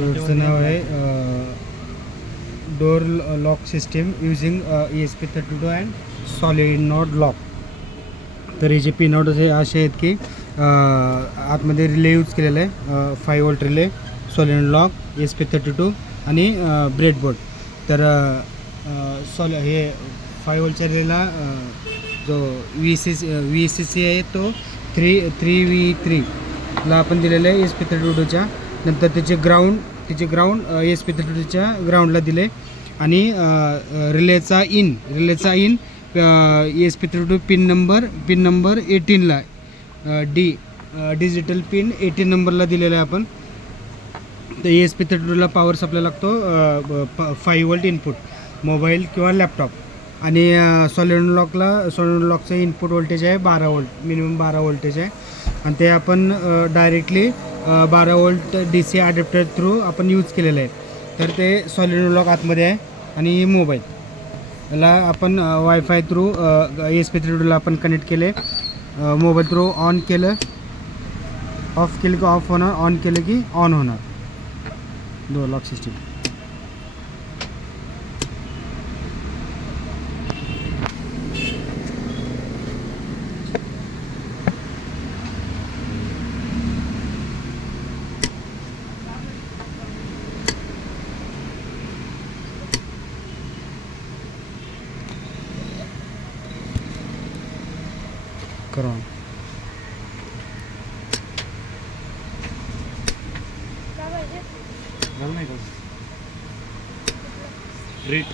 प्रोडक्टचं नाव आहे door lock system using ESP32 and solid not lock. तर हे जे पिनआउट असे आहेत की आतमध्ये रिले यूज केलेलं आहे 5 volt relay, solid lock, ESP32 आणि ब्रेडबोर्ड. तर हे 5 वोल्टच्या रिलेला जो VCC आहे तो 3V3 ला आपण दिलेलं आहे ESP32च्या. नंतर त्याचे ग्राउंड ESP32च्या ग्राउंडला दिले आणि रिलेचा इन ESP32 पिन नंबर 18ला डिजिटल पिन 18 नंबरला दिलेला आहे आपण. तर ESP32ला पॉवर सप्लाय लागतो 5 वोल्ट इनपुट मोबाईल किंवा लॅपटॉप. आणि सॉलिड लॉकचं इनपुट व्होल्टेज आहे 12 वोल्ट, मिनिमम 12 वोल्टेज आहे. आणि ते आपण directly 12 volt DC adapter through आपण यूज केलेलं आहे. तर ते सॉलिड लॉक आतमध्ये आहे. आणि मोबाईल याला आपण वायफाय थ्रू ESP32ला आपण कनेक्ट केले. मोबाईल थ्रू ऑन केलं, ऑफ केलं की ऑफ होणार, ऑन केलं की ऑन होणार. Door lock system. करा रेट